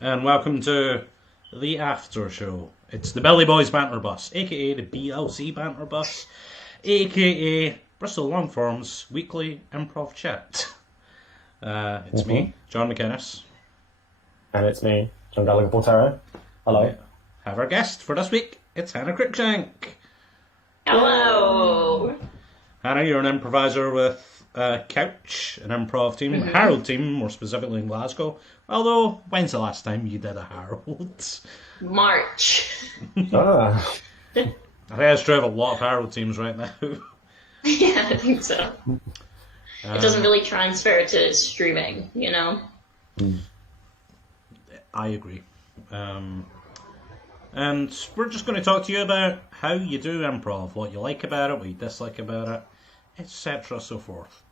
and welcome to the after show. It's the Billy Boys Banter Bus, aka the BLC Banter Bus, aka Bristol Longform's weekly improv chat. It's me, John McInnes. And it's me, John Gallagher Portero. Hello. We have our guest for this week. It's Hannah Cruickshank. Hello. Hannah, you're an improviser with Couch, an improv team, Harold team, more specifically in Glasgow. Although, when's the last time you did a Harold? March. Ah. I think it's true of a lot of Harold teams right now. Yeah, I think so. It doesn't really transfer to streaming, you know? I agree. And we're just going to talk to you about how you do improv, what you like about it, what you dislike about it, etc. so forth.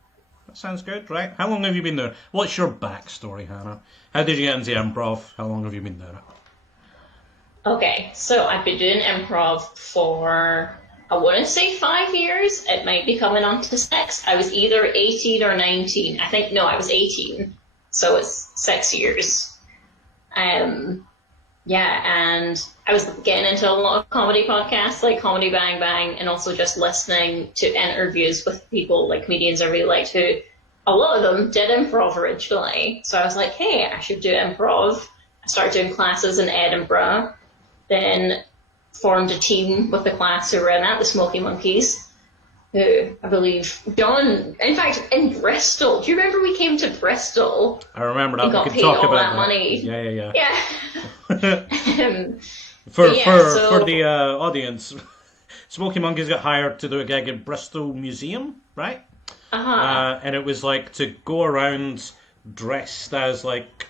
That sounds good, right? How long have you been doing it? What's your backstory, Hannah? How did you get into improv? How long have you been doing it? Okay, so I've been doing improv for, I want to say 5 years. It might be coming on to 6. I was either 18 or 19. I was 18. So it's 6 years. Yeah, and I was getting into a lot of comedy podcasts, like Comedy Bang Bang, and also just listening to interviews with people, like comedians I really liked, who, a lot of them did improv originally. So I was like, hey, I should do improv. I started doing classes in Edinburgh, then formed a team with the class who ran that, the Smoky Monkeys, who I believe John, in fact, in Bristol. Do you remember we came to Bristol? I remember that. We got We could paid talk all about that money. Yeah. Yeah. For So- the audience, Smoky Monkeys got hired to do a gig in Bristol Museum, right? And it was like to go around dressed as like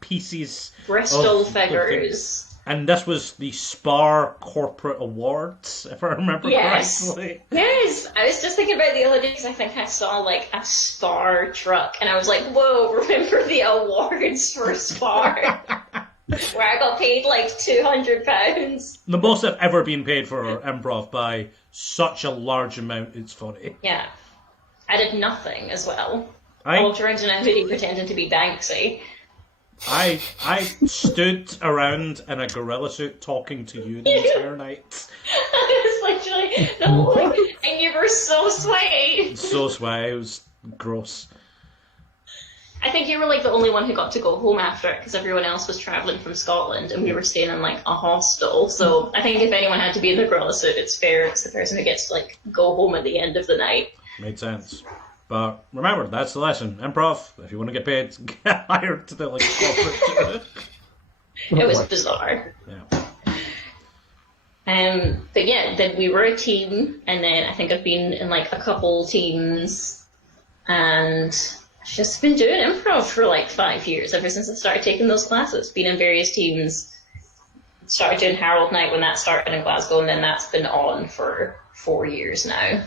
pieces Bristol of the thing. figures. And this was the Spar Corporate Awards, if I remember Yes. correctly. Yes, I was just thinking about it the other day because I think I saw like a Spar truck and I was like, whoa, remember the awards for Spar? Where I got paid like £200. The most I've ever been paid for improv by such a large amount, it's funny. Yeah. I did nothing as well. I Walked around in a hoodie pretending to be Banksy. I stood around in a gorilla suit talking to you the entire night. It was literally the whole thing. And you were so sweaty. So sweaty, it was gross. I think you were like the only one who got to go home after it because everyone else was travelling from Scotland and we were staying in like a hostel. So I think if anyone had to be in the gorilla suit, it's fair. It's the person who gets to like go home at the end of the night. Made sense. But remember, that's the lesson. Improv, if you want to get paid, get hired to do like corporate. It was bizarre. Yeah. But yeah, then we were a team, and then I think I've been in like a couple teams, and I've just been doing improv for like 5 years ever since I started taking those classes. Been in various teams. Started doing Harold Night when that started in Glasgow, and then that's been on for 4 years now.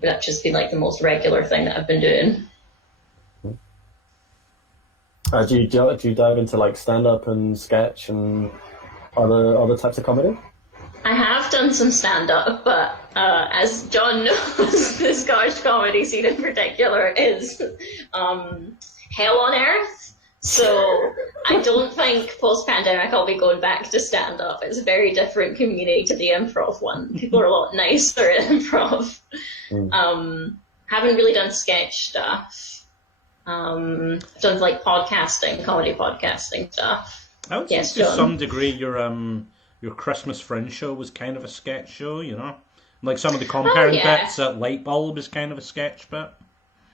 That's just been like the most regular thing that I've been doing. Do you dive into like stand-up and sketch and other types of comedy? I have done some stand-up, but as John knows, the Scottish comedy scene in particular is hell on earth. So I don't think post-pandemic I'll be going back to stand-up. It's a very different community to the improv one. People are a lot nicer at improv. Haven't really done sketch stuff. Done like podcasting, comedy podcasting stuff. I would Yes, say to John. some degree your Christmas Fringe show was kind of a sketch show, you know? Like some of the compound yeah. bits at Light Bulb is kind of a sketch bit.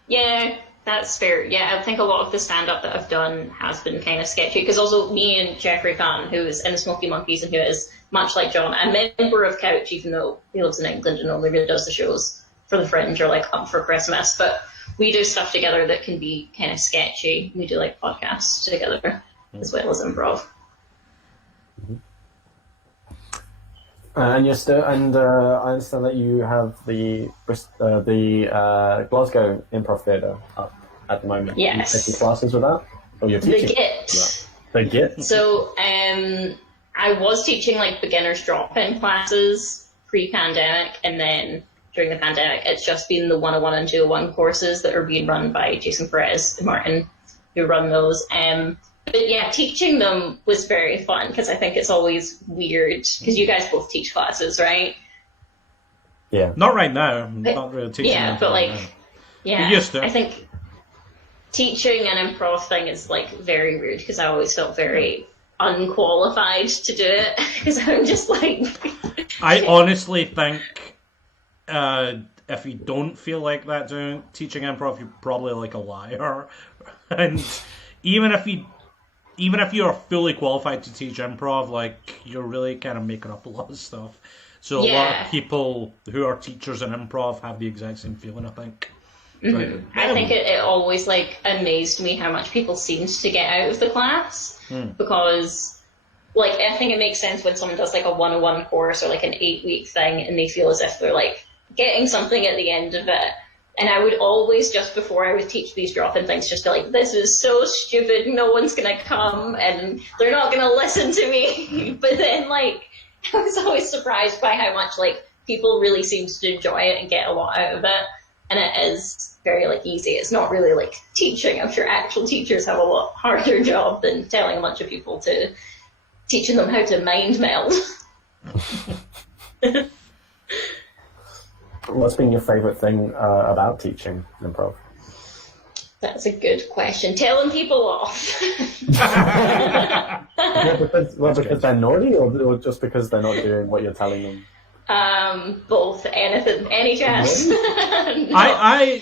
Yeah, that's fair. Yeah, I think a lot of the stand-up that I've done has been kind of sketchy, because also me and Jeffrey Kahn, who is in the Smoky Monkeys and who is, much like John, a member of Couch, even though he lives in England and only really does the shows for the Fringe or like Up for Christmas, but we do stuff together that can be kind of sketchy. We do like podcasts together as well as improv. And you're still, and I understand that you have the Glasgow Improv Theatre up at the moment. Yes. Are you taking classes with that, or you're The teaching? Git. The Git. So I was teaching like beginners drop-in classes pre-pandemic, and then during the pandemic, it's just been the 101 and 201 courses that are being run by Jason Perez and Martin who run those. But yeah, teaching them was very fun because I think it's always weird because you guys both teach classes, right? Yeah. Not right now. Not really teaching. Yeah, them but right like, now. yeah, We used to. I think teaching an improv thing is like very weird because I always felt very unqualified to do it because I'm just like. I honestly think if you don't feel like that teaching improv, you're probably like a liar. And even if you are fully qualified to teach improv, like you're really kind of making up a lot of stuff. So a lot of people who are teachers in improv have the exact same feeling, I think. Mm-hmm. Like, I think it always like amazed me how much people seemed to get out of the class because like I think it makes sense when someone does like a 101 course or like an 8-week thing and they feel as if they're like getting something at the end of it. And I would always, just before I would teach these drop-in things, just be like, this is so stupid, no one's going to come, and they're not going to listen to me. But then, like, I was always surprised by how much, like, people really seem to enjoy it and get a lot out of it. And it is very, like, easy. It's not really, like, teaching. I'm sure actual teachers have a lot harder job than telling a bunch of people to, teaching them how to mind meld. What's been your favourite thing about teaching improv? That's a good question. Telling people off. Because they're naughty, or just because they're not doing what you're telling them? Both. Anything. Any chance. No. I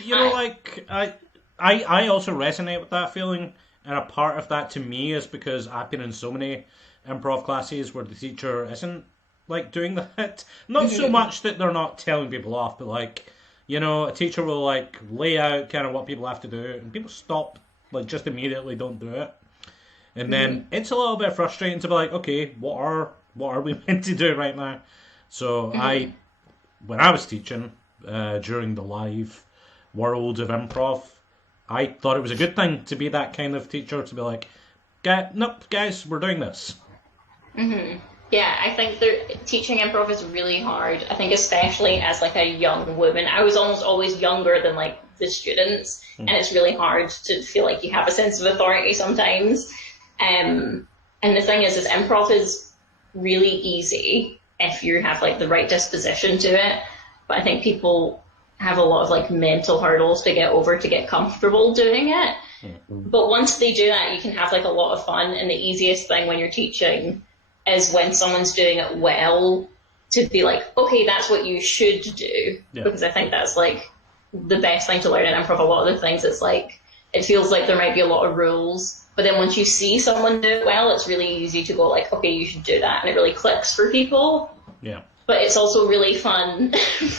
also resonate with that feeling, and a part of that to me is because I've been in so many improv classes where the teacher isn't like doing that. Not so much that they're not telling people off, but like, you know, a teacher will like lay out kind of what people have to do, and people stop, like just immediately don't do it. And then it's a little bit frustrating to be like, okay, what are we meant to do right now? So when I was teaching during the live world of improv, I thought it was a good thing to be that kind of teacher, to be like, nope, guys, we're doing this. Yeah, I think teaching improv is really hard. I think especially as like a young woman. I was almost always younger than like the students, and it's really hard to feel like you have a sense of authority sometimes. And the thing is improv is really easy if you have like the right disposition to it. But I think people have a lot of like mental hurdles to get over to get comfortable doing it. But once they do that, you can have like a lot of fun. And the easiest thing when you're teaching is when someone's doing it well, to be like, okay, that's what you should do. Yeah. Because I think that's like the best thing to learn in improv. A lot of the things, it's like, it feels like there might be a lot of rules, but then once you see someone do it well, it's really easy to go like, okay, you should do that. And it really clicks for people. Yeah. But it's also really fun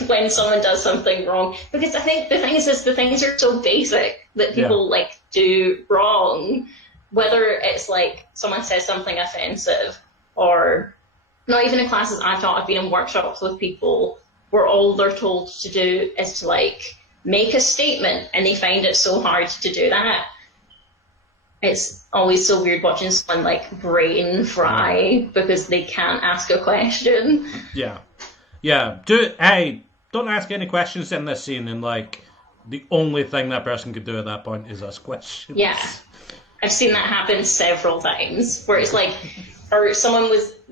when someone does something wrong, because I think the thing is the things are so basic that people like do wrong, whether it's like someone says something offensive, or not even in classes I've taught, I've been in workshops with people where all they're told to do is to like make a statement, and they find it so hard to do that. It's always so weird watching someone like brain fry because they can't ask a question. Yeah. Don't ask any questions in this scene, and like the only thing that person could do at that point is ask questions. Yeah. I've seen that happen several times where it's like, or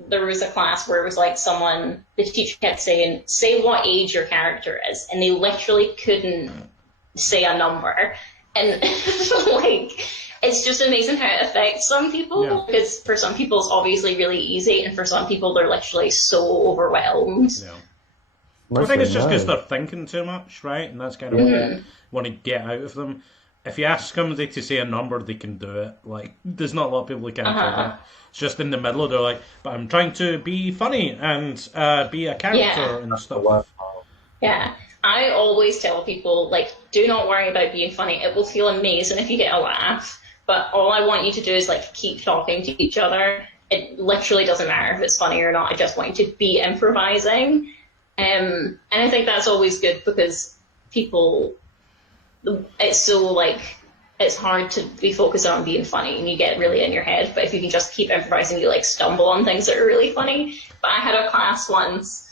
there was a class where it was like the teacher kept saying, say what age your character is, and they literally couldn't say a number. And like, it's just amazing how it affects some people, because for some people it's obviously really easy, and for some people they're literally so overwhelmed. Yeah. I think it's just because they're thinking too much, right? And that's kind of what they want to get out of them. If you ask somebody to say a number, they can do it. Like, there's not a lot of people who can't do that. It's just in the middle, they're like, but I'm trying to be funny and be a character and stuff. Yeah. I always tell people, like, do not worry about being funny. It will feel amazing if you get a laugh. But all I want you to do is, like, keep talking to each other. It literally doesn't matter if it's funny or not. I just want you to be improvising. And I think that's always good, because people, it's so, like, it's hard to be focused on being funny, and you get really in your head. But if you can just keep improvising, you, like, stumble on things that are really funny. But I had a class once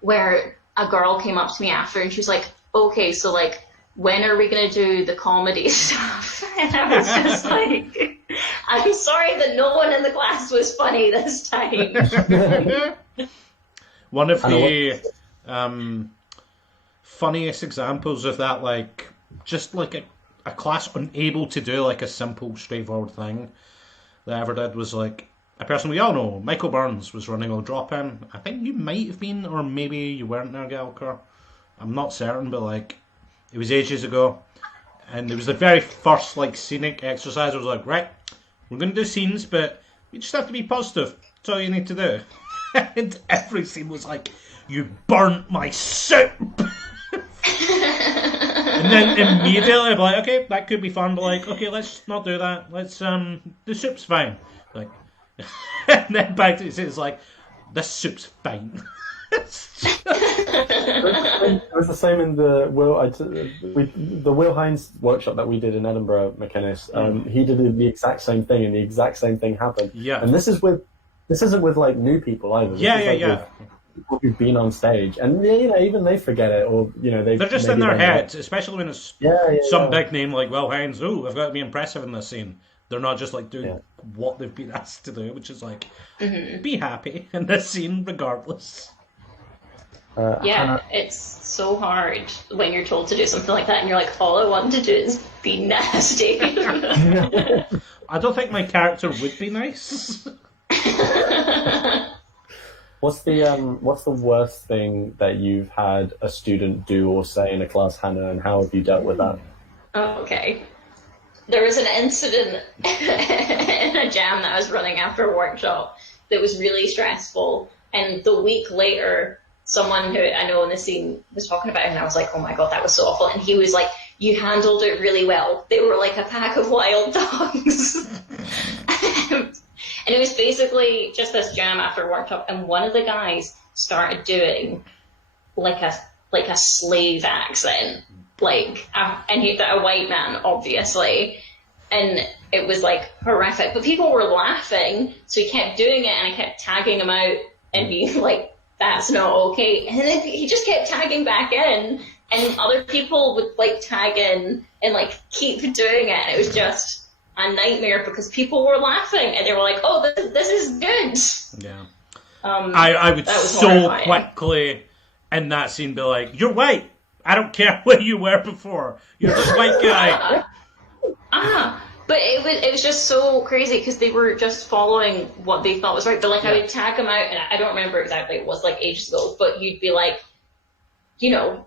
where a girl came up to me after, and she was like, okay, so, like, when are we going to do the comedy stuff? And I was just like, I'm sorry that no one in the class was funny this time. One of the funniest examples of that, like, just like a class unable to do like a simple, straightforward thing that I ever did was like a person we all know, Michael Burns, was running a drop-in. I think you might have been, or maybe you weren't there, Galker. I'm not certain, but like, it was ages ago. And it was the very first like scenic exercise. I was like, right, we're going to do scenes, but you just have to be positive. That's all you need to do. And every scene was like, you burnt my soup. And then immediately I'm like, okay, that could be fun, but like, okay, let's not do that. Let's the soup's fine. Like, and then back to it's like, this soup's fine. It was the same in the Will Hines workship that we did in Edinburgh, McInnes. He did the exact same thing, and the exact same thing happened. Yeah. And this isn't with like new people either. This is like with people who've been on stage, and even they forget it, or they're just in their heads, especially when it's some big name like Will Hines. Oh, I've got to be impressive in this scene. They're not just like doing what they've been asked to do, which is like be happy in this scene regardless. Hannah, it's so hard when you're told to do something like that, and you're like, all I want to do is be nasty. I don't think my character would be nice. What's the worst thing that you've had a student do or say in a class, Hannah, and how have you dealt with that? Okay. There was an incident in a jam that I was running after a workshop that was really stressful, and the week later, someone who I know in the scene was talking about it, and I was like, oh my god, that was so awful. And he was like, you handled it really well. They were like a pack of wild dogs. And it was basically just this jam after a workshop, and one of the guys started doing like a slave accent, and he's a white man, obviously, and it was like horrific. But people were laughing, so he kept doing it, and I kept tagging him out and being like, that's not okay. And then he just kept tagging back in, and other people would like tag in and like keep doing it. And it was just a nightmare because people were laughing and they were like, oh, this is good. Yeah. I would so horrifying. Quickly in that scene be like, you're white. I don't care what you were before. You're this white guy. But it was just so crazy because they were just following what they thought was right. But like I would tag them out, and I don't remember exactly, it was like ages ago, but you'd be like, don't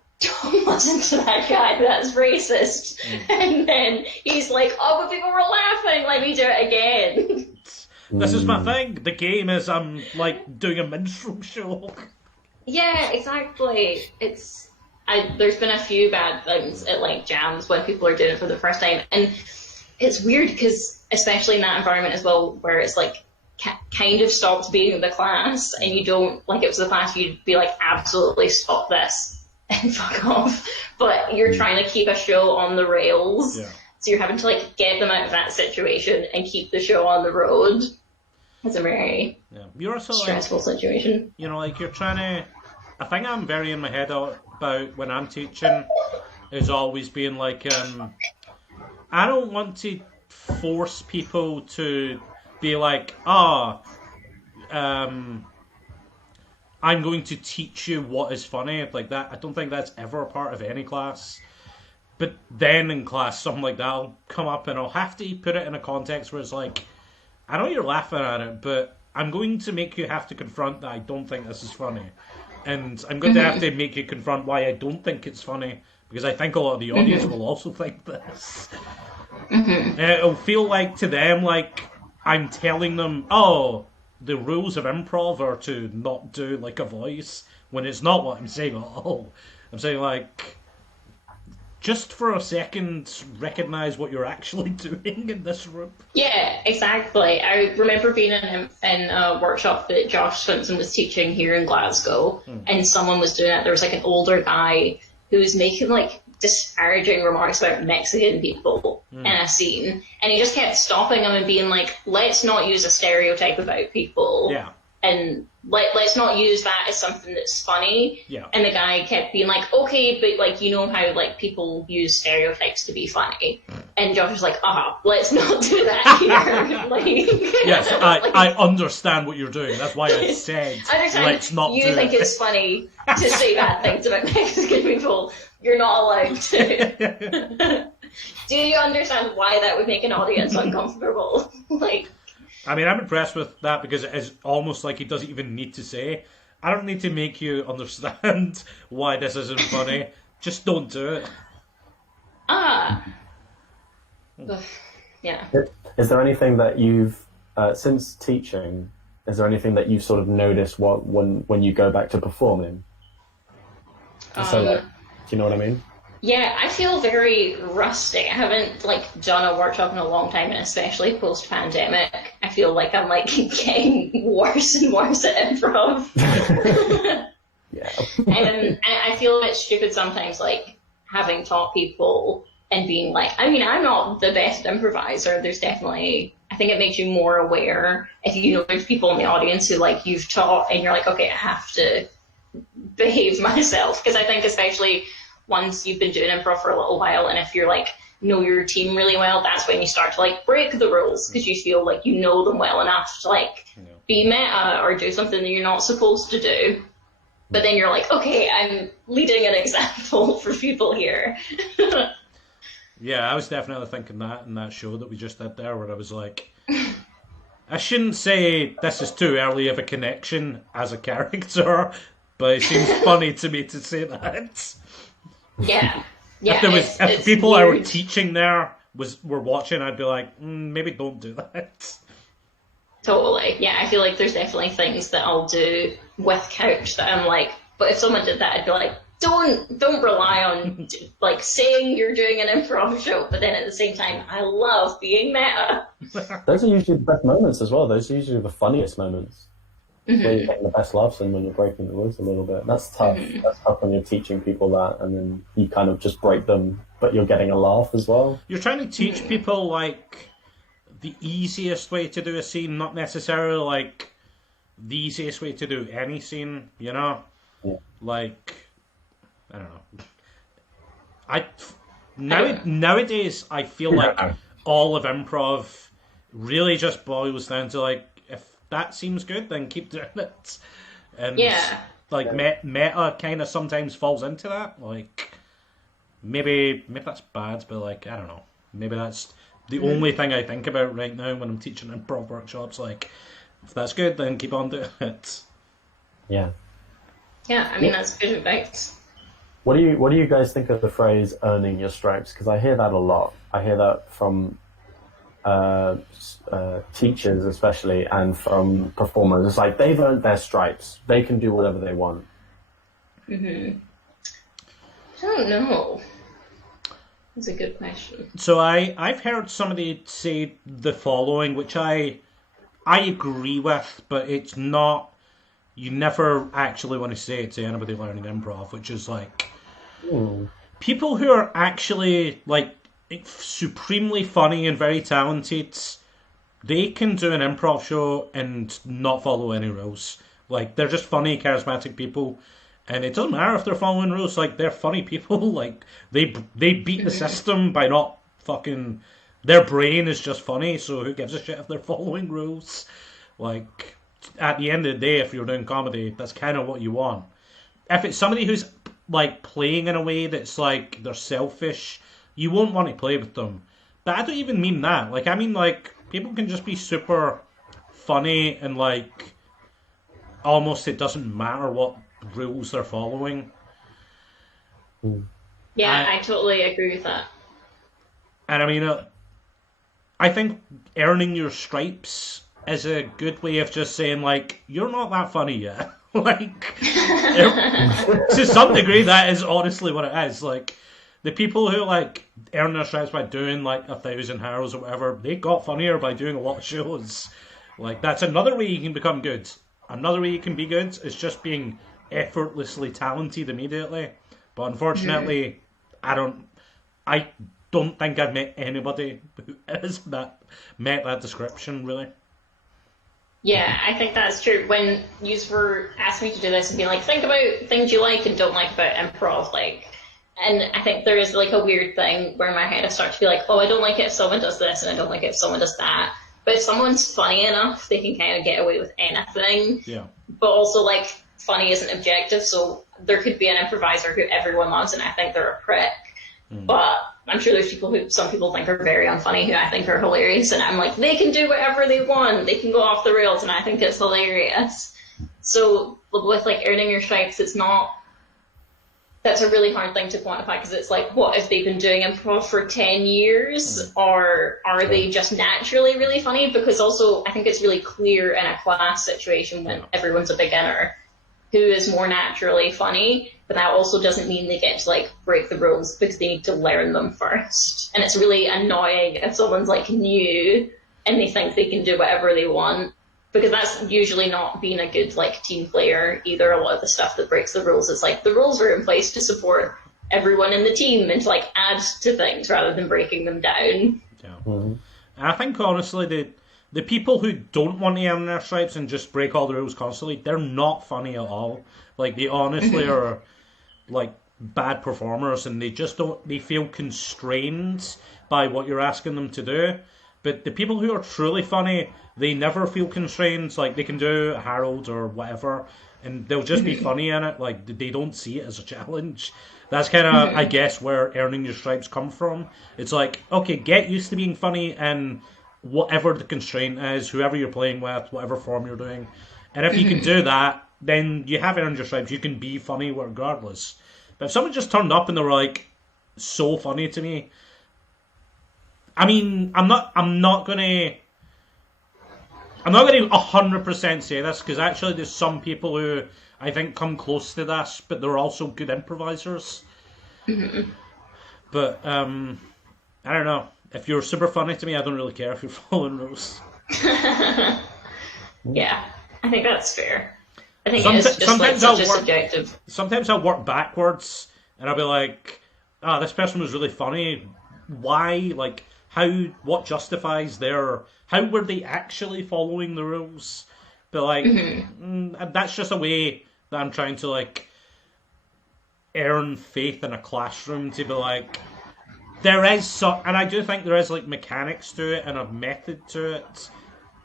listen to that guy, that's racist. And then he's like, oh, but people were laughing, let me do it again. This is my thing. The game is I'm like doing a minstrel show. Yeah, exactly. There's been a few bad things at like jams when people are doing it for the first time, and it's weird because especially in that environment as well, where it's like kind of stopped being the class, and you don't like it was the class, you'd be like, absolutely stop this and fuck off. But you're trying to keep a show on the rails, so you're having to like get them out of that situation and keep the show on the road. It's a very you're also stressful situation. Like you're trying to. I think I'm very in my head about when I'm teaching is always being like, I don't want to force people to be like, I'm going to teach you what is funny like that. I don't think that's ever a part of any class. But then in class, something like that will come up, and I'll have to put it in a context where it's like, I know you're laughing at it, but I'm going to make you have to confront that I don't think this is funny. And I'm going to have to make you confront why I don't think it's funny, because I think a lot of the audience will also think this. It'll feel like to them like I'm telling them, oh, the rules of improv are to not do like a voice, when it's not what I'm saying at all. I'm saying like, just for a second, recognize what you're actually doing in this room. Yeah, exactly. I remember being in a workshop that Josh Swinson was teaching here in Glasgow, and someone was doing it. There was like an older guy who was making like disparaging remarks about Mexican people in a scene, and he just kept stopping him and being like, let's not use a stereotype about people. Yeah. and let's not use that as something that's funny. Yeah. And the guy kept being like, okay, but like, you know how like people use stereotypes to be funny. And Josh was like, let's not do that here. Like, yes, I understand what you're doing. That's why I said let's not do it. You think it's funny to say bad things about Mexican people. You're not allowed to. Do you understand why that would make an audience uncomfortable? Like, I mean, I'm impressed with that because it is almost like he doesn't even need to say, I don't need to make you understand why this isn't funny. Just don't do it. Yeah. Is there anything that you've, since teaching, is there anything that you've sort of noticed when you go back to performing? So, like, do you know what I mean? Yeah, I feel very rusty. I haven't done a workshop in a long time, and especially post-pandemic, I feel like I'm getting worse and worse at improv. Yeah. And I feel a bit stupid sometimes, having taught people and being like, I mean, I'm not the best improviser. There's definitely, I think it makes you more aware if you know there's people in the audience who you've taught and you're like, okay, I have to behave myself. Because I think especially once you've been doing improv for a little while, and if you're know your team really well, that's when you start to break the rules because you feel like you know them well enough to be meta or do something that you're not supposed to do. But then you're like, okay, I'm leading an example for people here. Yeah, I was definitely thinking that in that show that we just did there, where I was like, I shouldn't say this is too early of a connection as a character, but it seems funny to me to say that. Yeah. If people I were teaching there were watching, I'd be like, maybe don't do that. Totally. Yeah, I feel like there's definitely things that I'll do with Couch that I'm like, but if someone did that, I'd be like, don't rely on saying you're doing an improv show, but then at the same time, I love being meta. Those are usually the best moments as well. Those are usually the funniest moments. Mm-hmm. Where you're getting the best laughs and when you're breaking the rules a little bit. That's tough. Mm-hmm. That's tough when you're teaching people that and then you kind of just break them, but you're getting a laugh as well. You're trying to teach people the easiest way to do a scene, not necessarily the easiest way to do any scene, you know? Yeah. I don't know. Nowadays, I feel like all of improv really just boils down to if that seems good, then keep doing it. And meta kind of sometimes falls into that. Maybe that's bad, but I don't know. Maybe that's the only thing I think about right now when I'm teaching improv workshops. If that's good, then keep on doing it. Yeah. Yeah, I mean that's good advice. What do you guys think of the phrase "earning your stripes"? Because I hear that a lot. I hear that from teachers, especially, and from performers. It's they've earned their stripes. They can do whatever they want. I don't know. That's a good question. So I've heard somebody say the following, which I agree with, but it's not. You never actually want to say it to anybody learning improv, which is people who are actually supremely funny and very talented, they can do an improv show and not follow any rules. They're just funny, charismatic people, and it doesn't matter if they're following rules. They're funny people. They beat the system by not fucking. Their brain is just funny, so who gives a shit if they're following rules? At the end of the day, if you're doing comedy, that's kind of what you want. If it's somebody who's playing in a way that's they're selfish, you won't want to play with them. But I don't even mean that. I mean people can just be super funny and almost it doesn't matter what rules they're following. Yeah, I totally agree with that. And I mean, I think earning your stripes is a good way of just saying you're not that funny yet. To some degree, that is honestly what it is. The people who earn their stripes by doing 1,000 hours or whatever, they got funnier by doing a lot of shows. That's another way you can become good. Another way you can be good is just being effortlessly talented immediately. But unfortunately, I don't think I've met anybody who met that description really. Yeah, I think that's true. When you were asking me to do this and be like, think about things you like and don't like about improv, like, and I think there is like a weird thing where in my head I start to be like, oh, I don't like it if someone does this and I don't like it if someone does that. But if someone's funny enough, they can kind of get away with anything. Yeah. But also, like, funny isn't objective, so there could be an improviser who everyone loves and I think they're a prick. But I'm sure there's people who some people think are very unfunny who I think are hilarious, and I'm like, they can do whatever they want, they can go off the rails, and I think it's hilarious. So with like earning your stripes, it's not. That's a really hard thing to quantify because it's like, what if they've been doing improv for 10 years, or are they just naturally really funny? Because also, I think it's really clear in a class situation when everyone's a beginner who is more naturally funny, but that also doesn't mean they get to like break the rules because they need to learn them first. And it's really annoying if someone's like new and they think they can do whatever they want, because that's usually not being a good like team player either. A lot of the stuff that breaks the rules is like the rules are in place to support everyone in the team and to like add to things rather than breaking them down. Yeah. I think honestly the people who don't want to earn their stripes and just break all the rules constantly, they're not funny at all. Like, they honestly are, like, bad performers, and they just don't, they feel constrained by what you're asking them to do. But the people who are truly funny, they never feel constrained. Like, they can do Harold or whatever, and they'll just be funny in it. Like, they don't see it as a challenge. That's kind of, I guess, where earning your stripes come from. It's like, okay, get used to being funny and whatever the constraint is, whoever you're playing with, whatever form you're doing. And if you can do that, then you have earned your stripes. You can be funny regardless. But if someone just turned up and they were like so funny to me, I mean, I'm not gonna 100% say this, because actually there's some people who I think come close to this, but they're also good improvisers. But I don't know. If you're super funny to me, I don't really care if you're following rules. Yeah, I think that's fair. I think it's just like such a subjective. Sometimes I'll work backwards, and I'll be like, this person was really funny. Why? Like, how? What justifies their? How were they actually following the rules? But like, that's just a way that I'm trying to like earn faith in a classroom to be like. There is and I do think there is like mechanics to it and a method to it.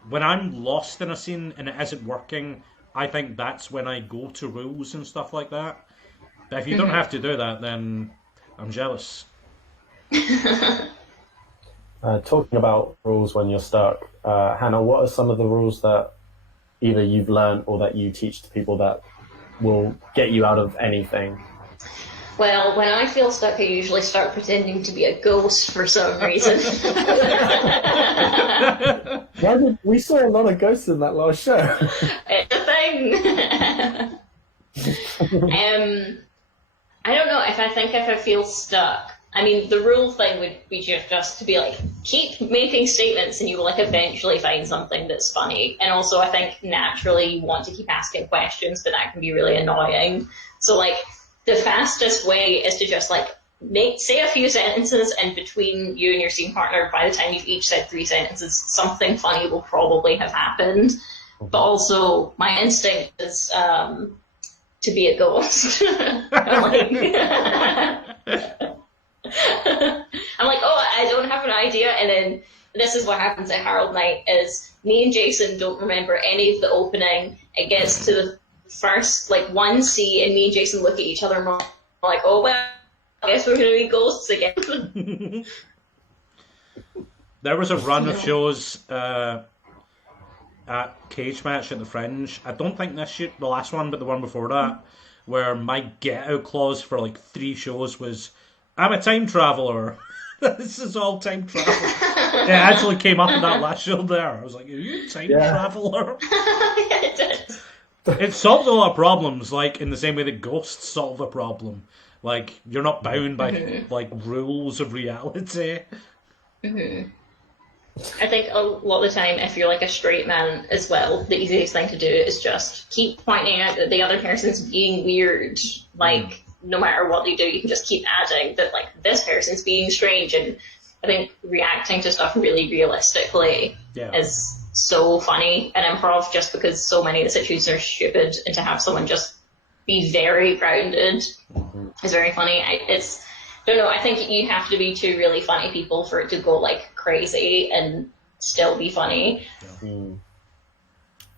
When I'm lost in a scene and it isn't working, I think that's when I go to rules and stuff like that. But if you don't have to do that, then I'm jealous. Talking about rules when you're stuck, Hannah, what are some of the rules that either you've learned or that you teach to people that will get you out of anything? Well, when I feel stuck, I usually start pretending to be a ghost for some reason. We saw a lot of ghosts in that last show. It's a thing. I don't know if I feel stuck. I mean, the rule thing would be just to be like, keep making statements and you will like eventually find something that's funny. And also, I think naturally you want to keep asking questions, but that can be really annoying. So like, the fastest way is to just like say a few sentences, and between you and your scene partner, by the time you've each said 3 sentences, something funny will probably have happened. But also, my instinct is to be a ghost. I'm like, oh, I don't have an idea, and then this is what happens at Harold Night: is me and Jason don't remember any of the opening. It gets to the first like 1C, and me and Jason look at each other and we're like, oh well, I guess we're gonna be ghosts again. There was a run of shows at Cage Match at the Fringe. I don't think this year, the last one, but the one before that, where my get out clause for like 3 shows was, I'm a time traveller. This is all time travel. It actually came up in that last show there. I was like, are you a time traveller? Yeah, it did. It solves a lot of problems, like in the same way that ghosts solve a problem. Like, you're not bound by like rules of reality. I think a lot of the time, if you're like a straight man as well, the easiest thing to do is just keep pointing out that the other person's being weird. Like, no matter what they do, you can just keep adding that, like, this person's being strange. And I think reacting to stuff really realistically is so funny in improv just because so many of the situations are stupid, and to have someone just be very grounded is very funny. I don't know, I think you have to be two really funny people for it to go like crazy and still be funny.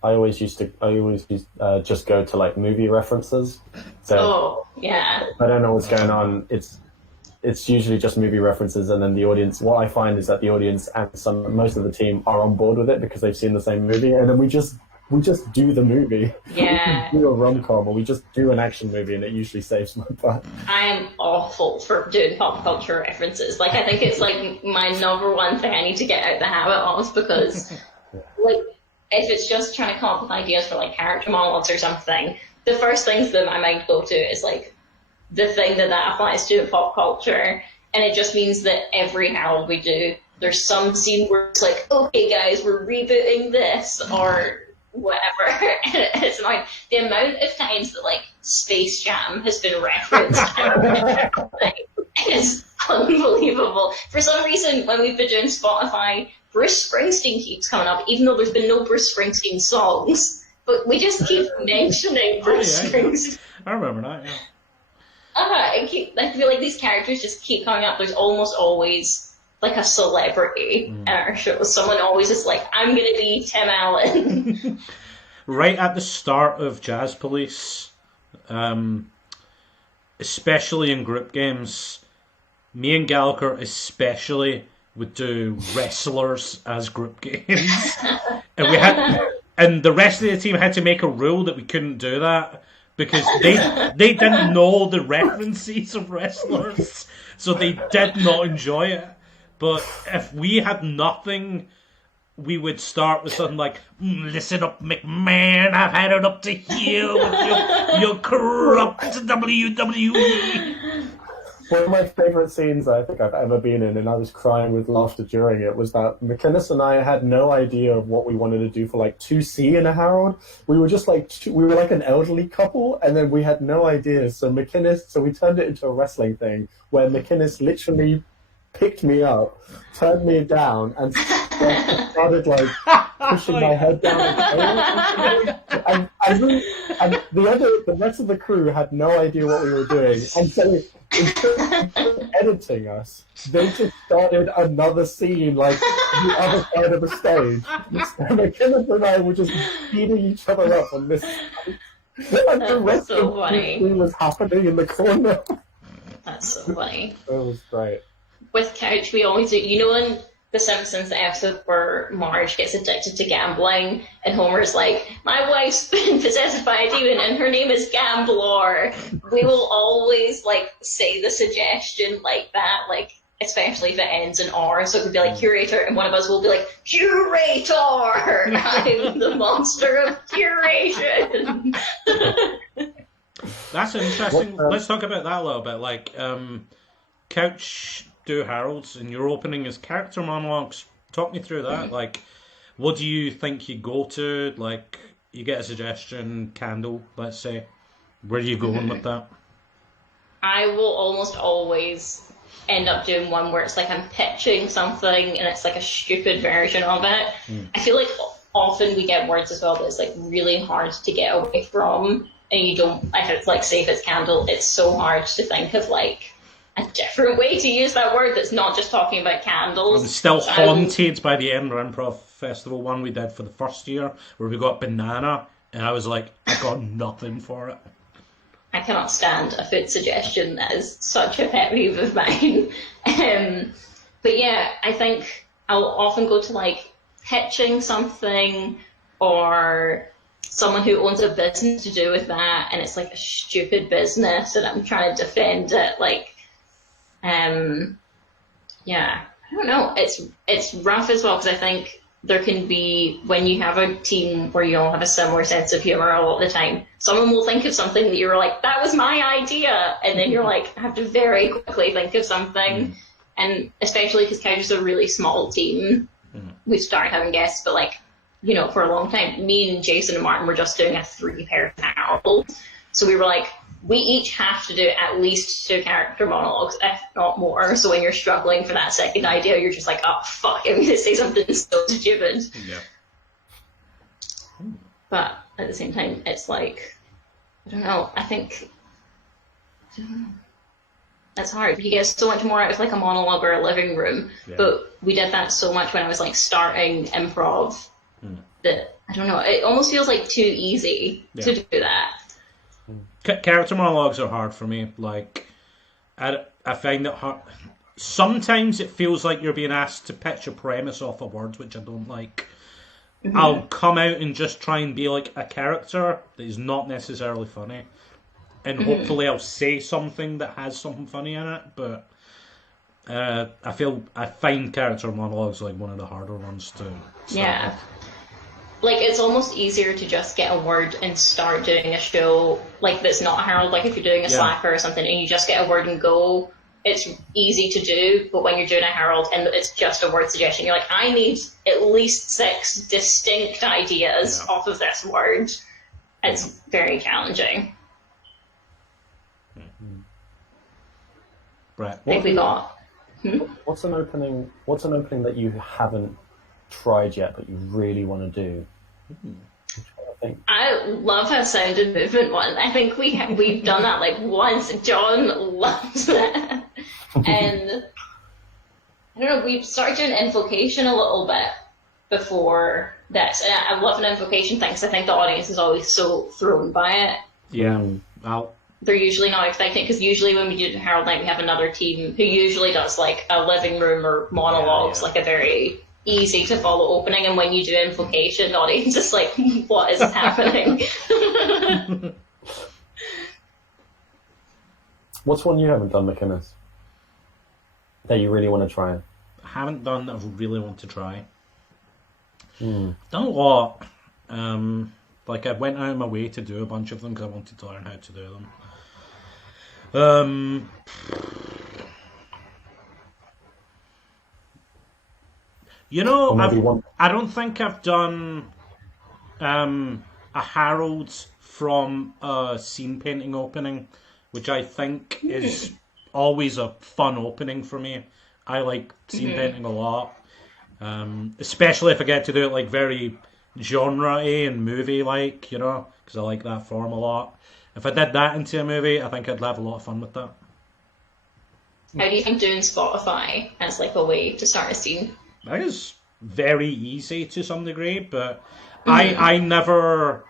I always used just go to like movie references. So if I don't know what's going on, it's usually just movie references, and then the audience. What I find is that the audience and most of the team are on board with it because they've seen the same movie, and then we just do the movie. Yeah. We do a rom-com, or we just do an action movie, and it usually saves my butt. I'm awful for doing pop culture references. Like, I think it's like my number one thing I need to get out the habit of, because like, if it's just trying to come up with ideas for like character monologues or something, the first things that my mind go to is like the thing that applies to pop culture, and it just means that every Harold we do, there's some scene where it's like, okay guys, we're rebooting this, or whatever. And it's annoying. The amount of times that like Space Jam has been referenced is unbelievable. For some reason, when we've been doing Spotify, Bruce Springsteen keeps coming up, even though there's been no Bruce Springsteen songs. But we just keep mentioning Bruce Springsteen. I remember that, yeah. I feel like these characters just keep coming up. There's almost always like a celebrity in our shows. Someone always is like, I'm going to be Tim Allen. Right at the start of Jazz Police, especially in group games, me and Gallagher especially would do wrestlers as group games. And the rest of the team had to make a rule that we couldn't do that, because they didn't know the references of wrestlers, so they did not enjoy it. But if we had nothing, we would start with something like, listen up, McMahon, I've had it up to here with your corrupt WWE. One of my favourite scenes I think I've ever been in, and I was crying with laughter during it, was that McInnes and I had no idea of what we wanted to do for like 2C in a Harold. We were just like, we were like an elderly couple, and then we had no idea. So we turned it into a wrestling thing where McInnes literally picked me up, turned me down, and started like pushing my head down. And the rest of the crew had no idea what we were doing, and so instead of editing us, they just started another scene like the other side of the stage. And McKenna and I were just beating each other up on this side. And the rest of the scene was happening in the corner. That's so funny. It was great. With Couch, we always do, you know, in The Simpsons, the episode where Marge gets addicted to gambling, and Homer's like, my wife's been possessed by a demon and her name is Gambler. We will always like say the suggestion like that, like especially if it ends in R, so it could be like curator, and one of us will be like, curator! I'm the monster of curation. That's interesting. Let's talk about that a little bit. Like, Couch do Harold's, and your opening is character monologues. Talk me through that. Like, what do you think you go to? Like, you get a suggestion, candle, let's say. Where are you going with that? I will almost always end up doing one where it's like I'm pitching something and it's like a stupid version of it. I feel like often we get words as well that it's like really hard to get away from, and you don't, if it's like, say if it's candle, it's so hard to think of like a different way to use that word that's not just talking about candles. I'm still haunted by the Edinburgh Improv Festival one we did for the first year, where we got banana, and I was like, I got nothing for it. I cannot stand a food suggestion. That is such a pet peeve of mine. But yeah, I think I'll often go to like pitching something, or someone who owns a business to do with that, and it's like a stupid business and I'm trying to defend it. Like, yeah, I don't know. It's rough as well, because I think there can be, when you have a team where you all have a similar sense of humor a lot of the time, someone will think of something that you're like, that was my idea, and then you're like, I have to very quickly think of something. And especially because Couch is a really small team, we've started having guests, but like, you know, for a long time, me and Jason and Martin were just doing a 3-person Harold. So we were like, we each have to do at least 2 character monologues, if not more. So when you're struggling for that second idea, you're just like, oh, fuck, I'm going to say something so stupid. Yeah. but at the same time, it's like, I don't know, I don't know. That's hard. You get so much more out of like a monologue or a living room, but we did that so much when I was like starting improv that, I don't know, it almost feels like too easy to do that. Character monologues are hard for me. Like, I find it hard. Sometimes it feels like you're being asked to pitch a premise off of words, which I don't like. I'll come out and just try and be like a character that is not necessarily funny. And hopefully I'll say something that has something funny in it, but I find character monologues like one of the harder ones to start with. Like, it's almost easier to just get a word and start doing a show, like, that's not a Herald, like if you're doing a Slacker or something, and you just get a word and go, it's easy to do, but when you're doing a Herald and it's just a word suggestion, you're like, I need at least 6 distinct ideas off of this word. It's very challenging. Right. I think we got... What's an opening that you haven't tried yet but you really want to do? I love a sound and movement one. I think we've done that like once. John loves it. And I don't know, we started doing invocation a little bit before this. And I love an invocation thing because I think the audience is always so thrown by it. Yeah. They're usually not expecting it because usually when we do Herald Night we have another team who usually does like a living room or monologues, like a very easy to follow opening, and when you do invocation, the audience is like, what is happening? What's one you haven't done, McInnes, that you really want to try? I haven't done that I really want to try. I've done a lot. Like, I went out of my way to do a bunch of them because I wanted to learn how to do them. You know, I don't think I've done a Herald from a scene painting opening, which I think is always a fun opening for me. I like scene painting a lot, especially if I get to do it like very genre-y and movie-like, you know, because I like that form a lot. If I did that into a movie, I think I'd have a lot of fun with that. How do you think doing Spotify as like a way to start a scene? That is very easy to some degree, but I never,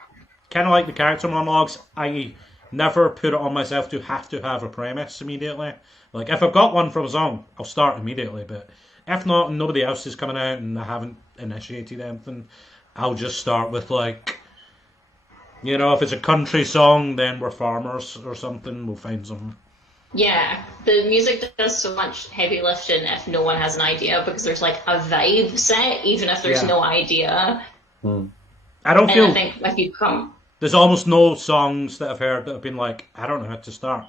kind of like the character monologues, I never put it on myself to have a premise immediately. Like, if I've got one from a song, I'll start immediately, but if not, and nobody else is coming out and I haven't initiated anything, I'll just start with, like, you know, if it's a country song, then we're farmers or something, we'll find something. Yeah, the music does so much heavy lifting if no one has an idea, because there's like a vibe set, even if there's no idea. I don't feel... I think if you come... There's almost no songs that I've heard that have been like, I don't know how to start.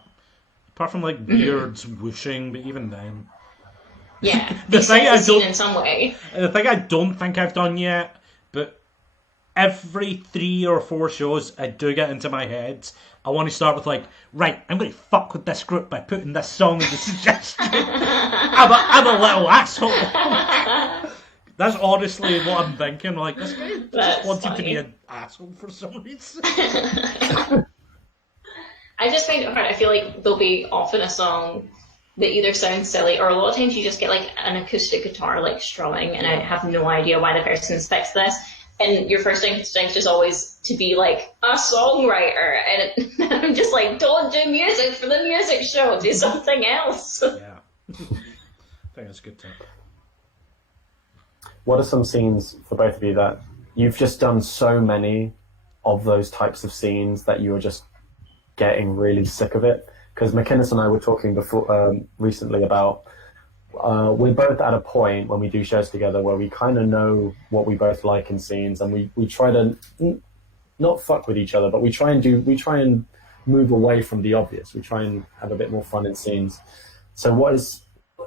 Apart from like Beard's whooshing, but even then... Yeah, the thing I don't, in some way. The thing I don't think I've done yet, but every 3 or 4 shows I do get into my head, I want to start with like, right, I'm going to fuck with this group by putting this song in the suggestion. I'm a little asshole. That's honestly what I'm thinking. Like, this guy just wanted to be an asshole for some reason. I just find it hard. I feel like there'll be often a song that either sounds silly, or a lot of times you just get like an acoustic guitar like strumming, and I have no idea why the person's fixed this. And your first instinct is always to be like a songwriter, and I'm just like, don't do music for the music show, do something else. Yeah, I think that's a good tip. What are some scenes for both of you that you've just done so many of those types of scenes that you were just getting really sick of it? Because McInnes and I were talking before recently about we're both at a point when we do shows together where we kind of know what we both like in scenes, and we try to not fuck with each other, but we try and move away from the obvious. We try and have a bit more fun in scenes. So what is,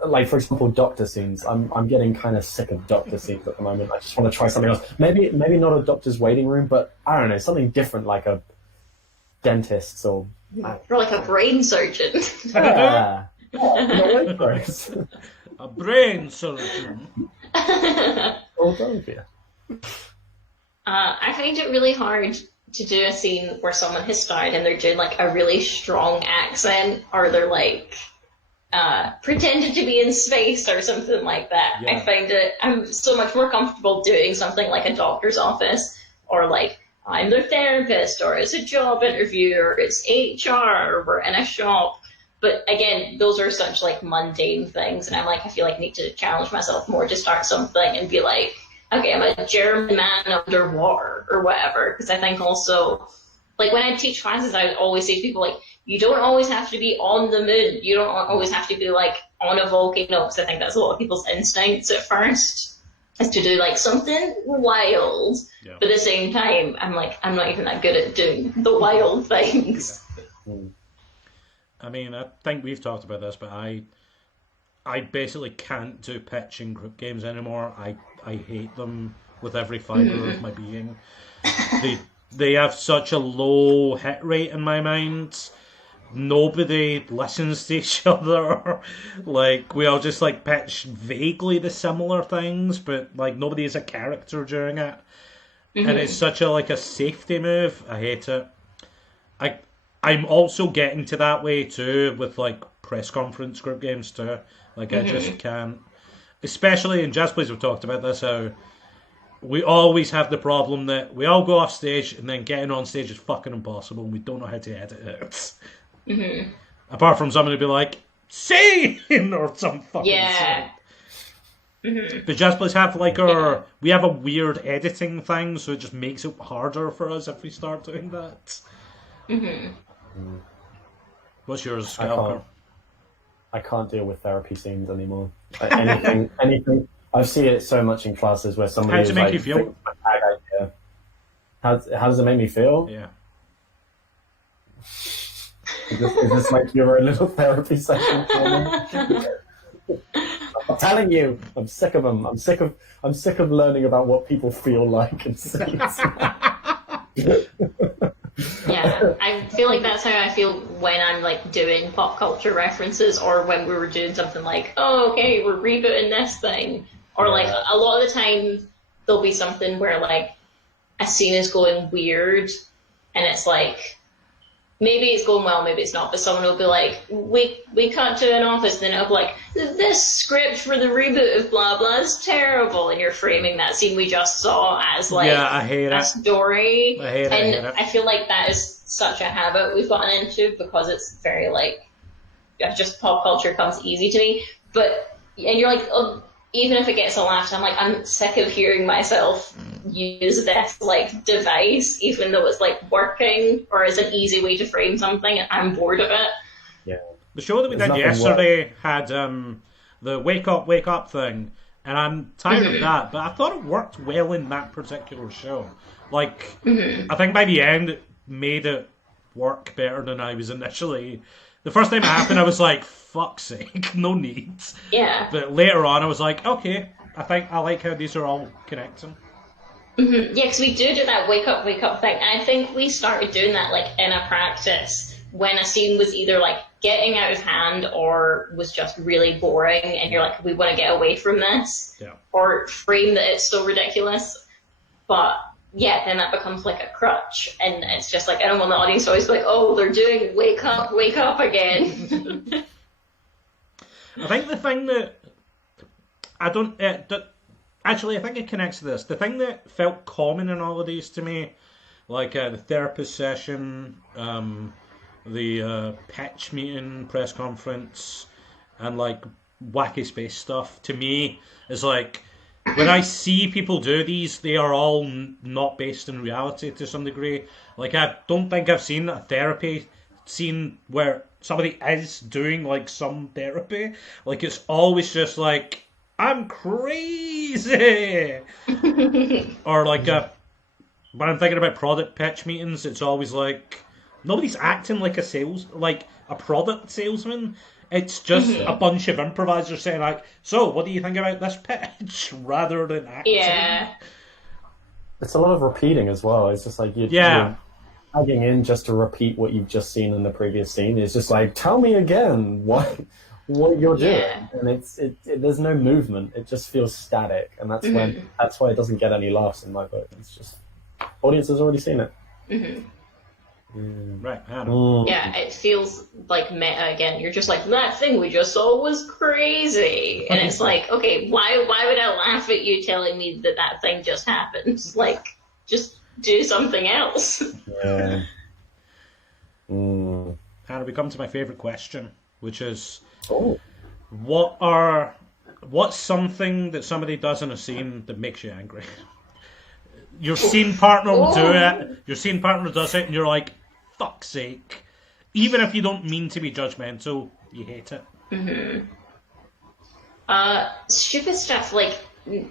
like, for example, doctor scenes? I'm getting kind of sick of doctor scenes at the moment. I just want to try something else. Maybe not a doctor's waiting room, but I don't know, something different, like a dentist's or like a brain surgeon. Yeah. A brain surgeon. Philadelphia. I find it really hard to do a scene where someone has started and they're doing like a really strong accent, or they're like pretended to be in space or something like that. Yeah. I find I'm so much more comfortable doing something like a doctor's office, or like I'm their therapist, or it's a job interview, or it's HR, or we're in a shop. But again, those are such like mundane things, and I feel like I need to challenge myself more to start something and be like, okay, I'm a German man underwater or whatever. Because I think also, like when I teach classes, I always say to people like, you don't always have to be on the moon. You don't always have to be like on a volcano. Because I think that's a lot of people's instincts at first, is to do like something wild. Yeah. But at the same time, I'm like, I'm not even that good at doing the wild things. I mean, I think we've talked about this, but I basically can't do pitch in group games anymore. I hate them with every fibre of my being. They have such a low hit rate in my mind. Nobody listens to each other. Like, we all just like pitch vaguely the similar things, but like nobody is a character during it. And it's such a safety move. I hate it. I'm also getting to that way too with like press conference group games too. Like I just can't. Especially in Jazz Plays, we've talked about this, how we always have the problem that we all go off stage and then getting on stage is fucking impossible and we don't know how to edit it. Apart from someone who'd be like, "Scene!" or some fucking shit. But Jazz Plays have like we have a weird editing thing, so it just makes it harder for us if we start doing that. What's yours, Scalper? I can't deal with therapy scenes anymore. Like anything. I see it so much in classes where somebody How does it make you feel? How does it make me feel? Yeah. Is this like your own little therapy session for me? I'm telling you, I'm sick of them. I'm sick of learning about what people feel like and see. Yeah, I feel like that's how I feel when I'm like doing pop culture references, or when we were doing something like, oh, okay, we're rebooting this thing, or like a lot of the time there'll be something where like a scene is going weird, and it's like maybe it's going well, maybe it's not, but someone will be like, we cut to an office, and then it'll be like, this script for the reboot of blah blah is terrible, and you're framing that scene we just saw as like I hate a story. I hate and it. I feel like that is such a habit we've gotten into, because it's very like, just pop culture comes easy to me. But and you're like, oh, even if it gets a laugh, I'm like, I'm sick of hearing myself use this like device, even though it's like working or is an easy way to frame something, and I'm bored of it. Yeah. The show that we did yesterday had the wake up thing, and I'm tired of that, but I thought it worked well in that particular show. Like, I think by the end it made it work better than I was initially. The first time it happened, I was like, fuck's sake, no need. Yeah. But later on, I was like, okay, I think I like how these are all connecting. Yeah, because we do that wake up thing, and I think we started doing that like in a practice when a scene was either like getting out of hand or was just really boring, and you're like, we want to get away from this, or frame that it's so ridiculous. But yeah, then that becomes like a crutch, and it's just like, I don't want the audience to always be like, oh, they're doing wake up again. I think the thing that actually, I think it connects to this. The thing that felt common in all of these to me, like the therapist session, the pitch meeting, press conference, and like wacky space stuff, to me is like, when I see people do these, they are all not based in reality to some degree. Like, I don't think I've seen a therapy scene where somebody is doing like some therapy. Like, it's always just like, I'm crazy. Or like when I'm thinking about product pitch meetings, it's always like, nobody's acting like a product salesman. It's just a bunch of improvisers saying like, so what do you think about this pitch, rather than acting. Yeah. It's a lot of repeating as well. It's just like you're tagging in just to repeat what you've just seen in the previous scene. It's just like, tell me again what you're doing, and there's no movement. It just feels static, and that's why it doesn't get any laughs in my book. It's just audience has already seen it. Right, Hannah. Yeah, it feels like meta again. You're just like, that thing we just saw was crazy. And it's like, okay, why would I laugh at you telling me that thing just happened? Like, just do something else. Yeah. Hannah, we come to my favourite question, which is, Oh. what's something that somebody does in a scene that makes you angry? Your scene partner will do it, your scene partner does it, and you're like, fuck's sake. Even if you don't mean to be judgmental, you hate it. Stupid stuff, like,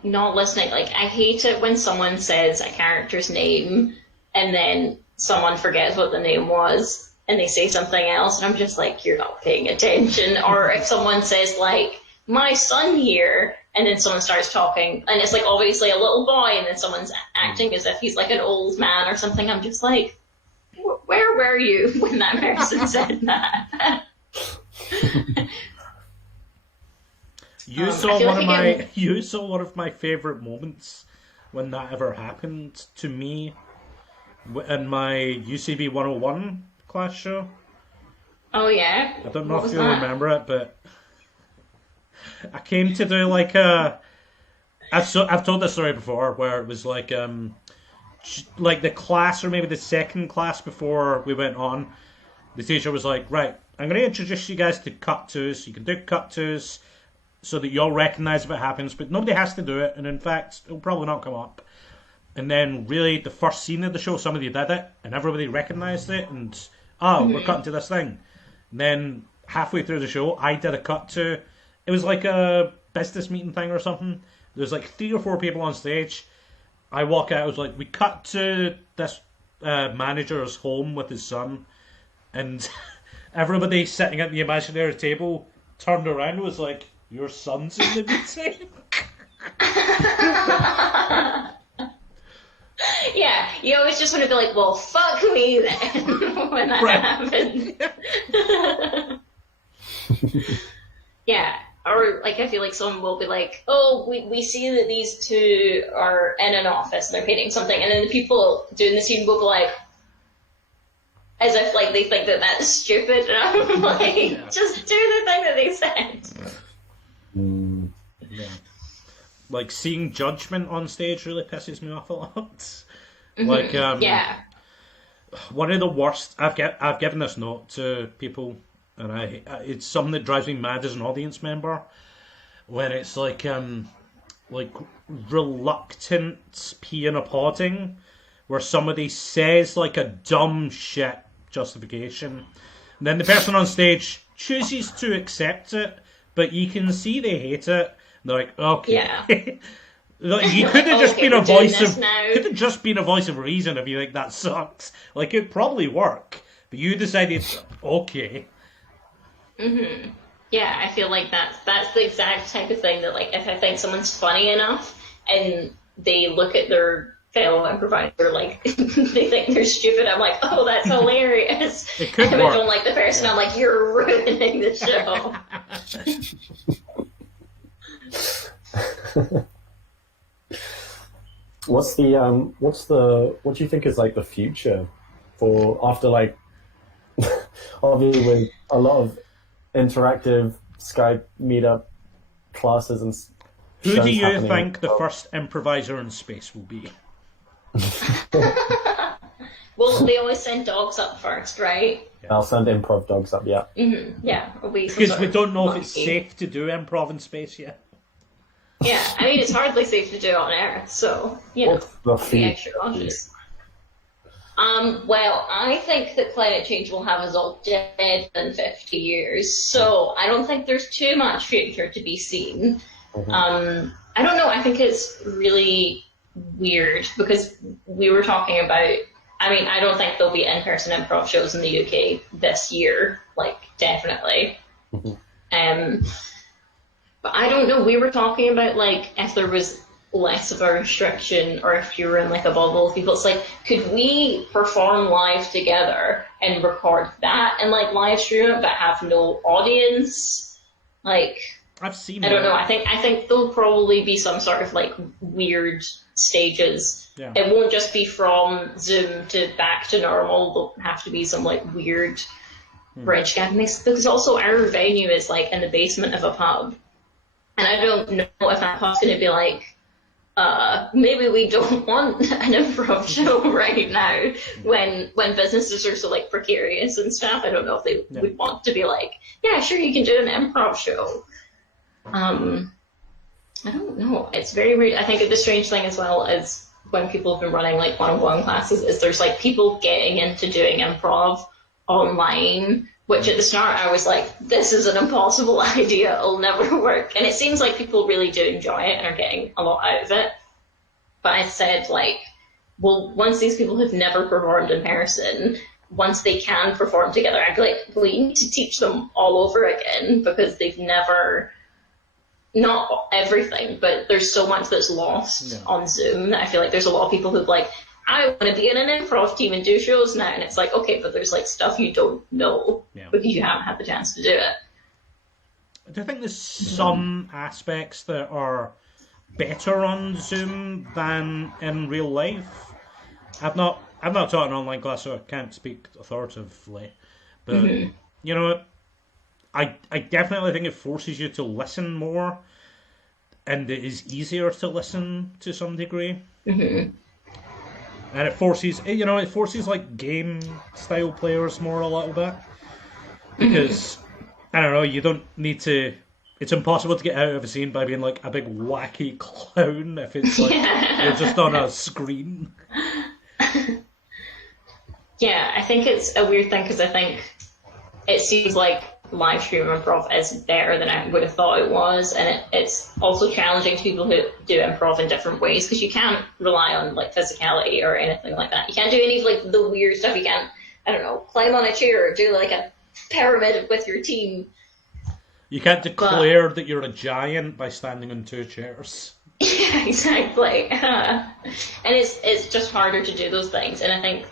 not listening. Like, I hate it when someone says a character's name, and then someone forgets what the name was, and they say something else, and I'm just like, you're not paying attention. Or if someone says, like, my son here, and then someone starts talking, and it's like obviously a little boy, and then someone's acting as if he's like an old man or something. I'm just like, where were you when that person said that? You saw one of my favourite moments when that ever happened to me in my UCB 101 class show. Oh yeah? I don't know if you'll remember it, but I came to do like I've told this story before, where it was like the class, or maybe the second class before we went on, the teacher was like, right, I'm going to introduce you guys to cut twos. You can do cut twos so that you all recognise if it happens, but nobody has to do it, and in fact, it'll probably not come up. And then really, the first scene of the show, somebody did it, and everybody recognised it, and we're cutting to this thing. And then halfway through the show, I did a cut to, it was like a business meeting thing or something. There's like 3 or 4 people on stage. I walk out, I was like, we cut to this manager's home with his son, and everybody sitting at the imaginary table turned around and was like, your son's in the meeting? Yeah, you always just want to be like, well, fuck me then, when that happens. Yeah, or like I feel like someone will be like, oh, we see that these two are in an office and they're painting something, and then the people doing the scene will be like, as if like they think that that's stupid, and I'm like, just do the thing that they said. Yeah. Like, seeing judgment on stage really pisses me off a lot. Like, one of the worst. I've given this note to people, and it's something that drives me mad as an audience member, when it's like reluctant peeing a podding, where somebody says like a dumb shit justification, and then the person on stage chooses to accept it, but you can see they hate it. They're like, okay. Yeah. Like, you could have just been a voice of reason if you think that sucks. Like, it'd probably work, but you decided, okay. Yeah, I feel like that's the exact type of thing that, like, if I think someone's funny enough and they look at their fellow improviser like they think they're stupid, I'm like, oh, that's hilarious. It could and if work. I don't like the person, I'm like, you're ruining the show. What do you think is like the future for after, like, obviously with a lot of interactive Skype meetup classes and who do you think the first improviser in space will be? Well, they always send dogs up first, right? Yeah. I'll send improv dogs up, yeah. Yeah, because we don't know if it's safe to do improv in space yet. Yeah, I mean, it's hardly safe to do it on Earth, so, you know, be extra cautious. Well, I think that climate change will have us all dead in 50 years, so I don't think there's too much future to be seen. I don't know, I think it's really weird, because we were talking about, I mean, I don't think there'll be in-person improv shows in the UK this year, like, definitely. But I don't know, we were talking about, like, if there was less of a restriction, or if you were in, like, a bubble of people. It's like, could we perform live together and record that and, like, live stream it, but have no audience? Like, I've seen. I don't know. I think there'll probably be some sort of like weird stages. Yeah. It won't just be from Zoom to back to normal. There'll have to be some like weird bridge gap because also our venue is like in the basement of a pub, and I don't know if that pub's going to be like. Maybe we don't want an improv show right now when businesses are so like precarious and stuff. I don't know if they would want to be like, yeah, sure, you can do an improv show. I don't know. It's very weird. I think the strange thing as well is when people have been running like one-on-one classes is there's like people getting into doing improv online, which at the start I was like, this is an impossible idea, it'll never work. And it seems like people really do enjoy it and are getting a lot out of it. But I said, like, well, once these people have never performed in person, once they can perform together, I'd be like, well, you need to teach them all over again because they've never, not everything, but there's so much that's lost on Zoom that I feel like there's a lot of people who've like, I want to be in an improv team and do shows now. And it's like, okay, but there's like stuff you don't know because you haven't had the chance to do it. Do you think there's some aspects that are better on Zoom than in real life? I've not taught an online class, so I can't speak authoritatively. But, you know, I definitely think it forces you to listen more, and it is easier to listen to some degree. And it forces like game style players more a little bit. Because, I don't know, you don't need to, it's impossible to get out of a scene by being like a big wacky clown if it's like, you're just on a screen. Yeah, I think it's a weird thing because I think it seems like live stream improv is better than I would have thought it was, and it's also challenging to people who do improv in different ways because you can't rely on like physicality or anything like that. You can't do any of like the weird stuff. You can't, I don't know, climb on a chair or do like a pyramid with your team. You can't declare that you're a giant by standing on two chairs. Yeah, exactly. And it's just harder to do those things, and I think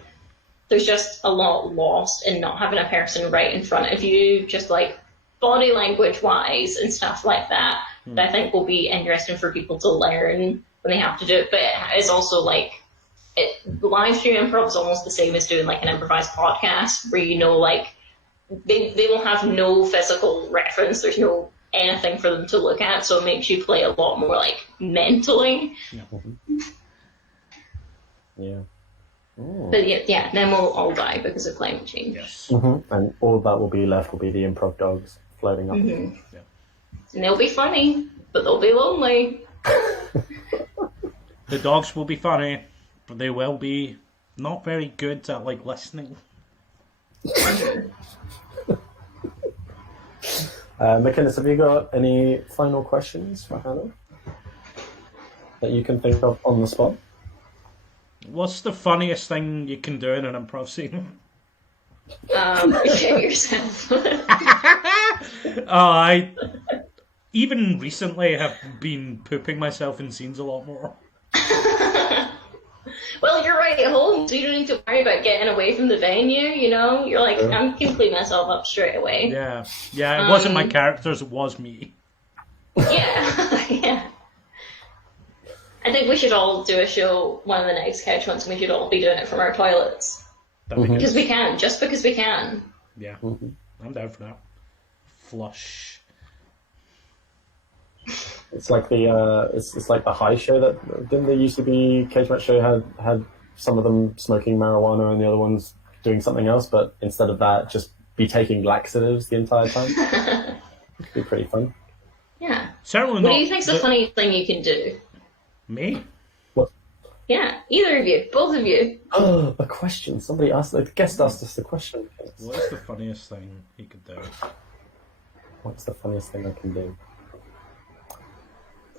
there's just a lot lost in not having a person right in front of you, just like body language wise and stuff like that, that I think will be interesting for people to learn when they have to do it. But it's also like, live stream improv is almost the same as doing like an improvised podcast where you know like they will have no physical reference, there's no anything for them to look at, so it makes you play a lot more like mentally. Yeah. Oh. But yeah, then we'll all die because of climate change. Yes. And all that will be left will be the improv dogs floating up. And they'll be funny, but they'll be lonely. The dogs will be funny, but they will be not very good at like listening. McInnes, have you got any final questions for Hannah that you can think of on the spot? What's the funniest thing you can do in an improv scene? Shit yourself. I even recently have been pooping myself in scenes a lot more. Well, you're right at home, so you don't need to worry about getting away from the venue, you know? You're like, I can clean myself up straight away. Yeah, it wasn't my characters, it was me. Yeah. I think we should all do a show one of the next couch ones, and we should all be doing it from our toilets. Because we can, just because we can. Yeah, I'm down for that. Flush. It's like the it's like the High show that didn't there used to be Cage Match show had some of them smoking marijuana and the other ones doing something else, but instead of that, just be taking laxatives the entire time. It'd be pretty fun. Yeah. Certainly what not. do you think's the funniest thing you can do? Me? What? Yeah, either of you, both of you. Oh, a question. Somebody asked, the guest asked us the question. What's the funniest thing he could do? What's the funniest thing I can do?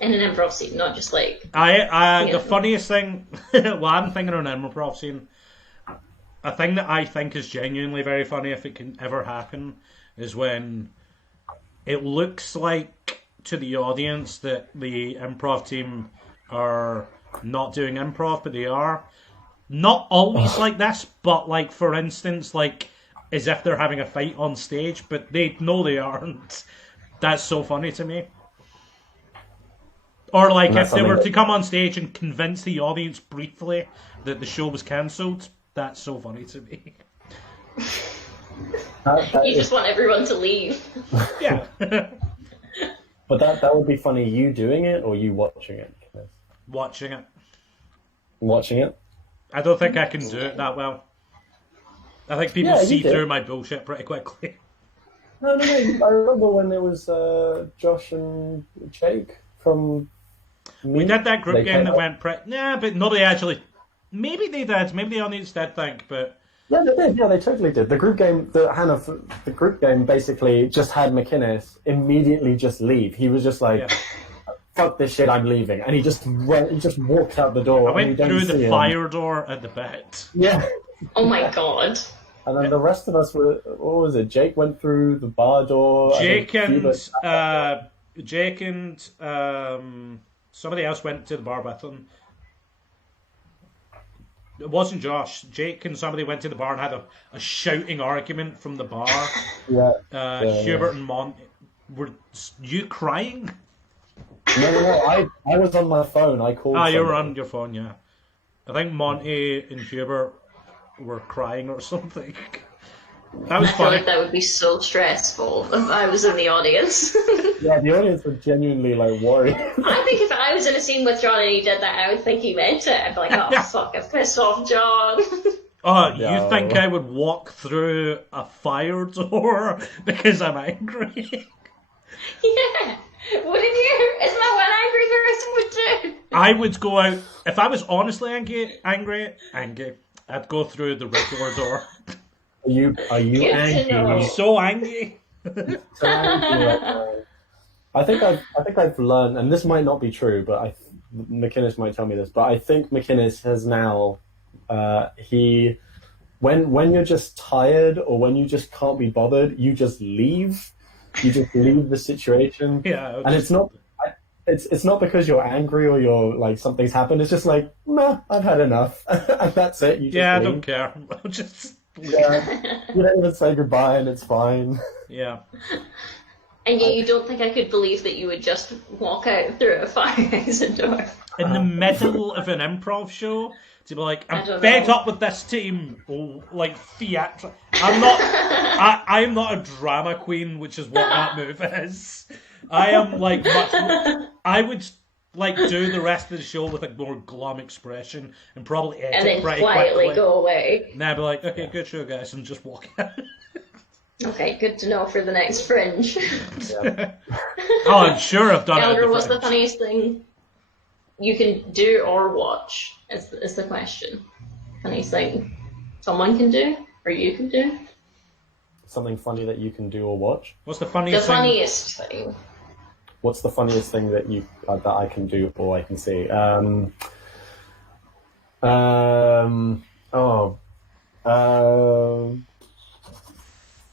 In an improv scene, not just like... The funniest thing... well, I'm thinking of an improv scene. A thing that I think is genuinely very funny, if it can ever happen, is when it looks like to the audience that the improv team are not doing improv, but they are. Not always like this, but like, for instance, like as if they're having a fight on stage, but they know they aren't. That's so funny to me. Or like And that's if they were something to come on stage and convince the audience briefly that the show was cancelled, that's so funny to me. that You is- just want everyone to leave. Yeah. but that would be funny. You doing it or you watching it? Watching it. Watching it. I don't think I can do it that well. I think people Yeah, you see did. through my bullshit pretty quickly. No. I remember when there was Josh and Jake from. We did that group They game came that out. went yeah, but nobody actually. Maybe they did. Maybe the audience did think, but Yeah, they did. Yeah, they totally did. The group game, the group game basically just had McInnes immediately just leave. He was just like, yeah. "Fuck this shit, I'm leaving," and he just walked out the door. I went and you don't through see the him. fire door at the back. Yeah, Oh my god. and then the rest of us were. What was it? Jake went through the bar door. I think Jake and somebody else went to the bar with them. It wasn't Josh. Jake and somebody went to the bar and had a shouting argument from the bar. Yeah. Hubert and Mont, were you crying? No. I was on my phone. I called. You were somebody. on your phone, yeah. I think Monty and Hubert were crying or something. That was I feel funny. like that would be so stressful if I was in the audience. Yeah, the audience were genuinely like worried. I think if I was in a scene with John and he did that, I would think he meant it. I'd be like, oh fuck, I've pissed off John. Oh, you No. think I would walk through a fire door because I'm angry? Yeah. Wouldn't you? Isn't that what an angry person would do? I would go out if I was honestly angry. I'd go through the regular door. Are you Good to angry? know. I'm so angry. So angry right now. I think I've learned, and this might not be true, but McInnes might tell me this, but I think McInnes has now when you're just tired or when you just can't be bothered, you just leave. You just leave the situation. Yeah, And it's not because you're angry or you're like something's happened. It's just like, nah, I've had enough. And that's it. You just I leave. don't care. I'll just Yeah. You don't even say goodbye and it's fine. yeah. And yet you don't think I could believe that you would just walk out through a fire exit door. In the middle of an improv show, to be like, I I'm don't fed know. up with this team. Oh, like theatre. I'm not a drama queen, which is what that move is. I am like I would like do the rest of the show with a more glum expression and probably edit And then pretty quietly quickly. go away. And I'd be like, okay, good show, guys, and just walk out. Okay, good to know for the next Fringe. Yeah. Oh, I'm sure I've done it. Elder, at the what's the Fringe. funniest thing you can do or watch? Is the question. Funniest thing someone can do or you can do? Something funny that you can do or watch. What's the The funniest thing? funniest thing. What's the funniest thing that that I can do or I can see?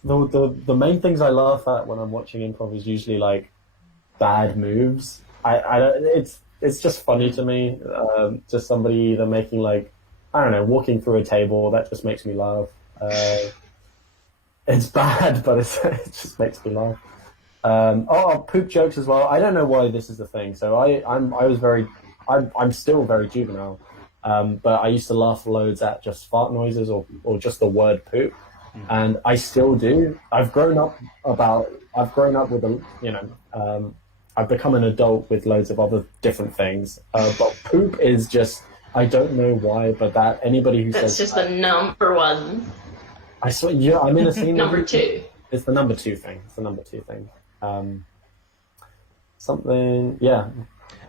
The main things I laugh at when I'm watching improv is usually like bad moves. I don't, it's just funny to me. Just somebody either making like, I don't know, walking through a table, that just makes me laugh. It's bad, but it just makes me laugh. Poop jokes as well. I don't know why this is the thing. So I'm still very juvenile, but I used to laugh loads at just fart noises or just the word poop, and I still do. I've grown up with I've become an adult with loads of other different things, but poop is just, I don't know why, but that anybody who That's says just the number one. I swear, yeah, I'm in a scene. Number two. It's the number two thing. Something, yeah.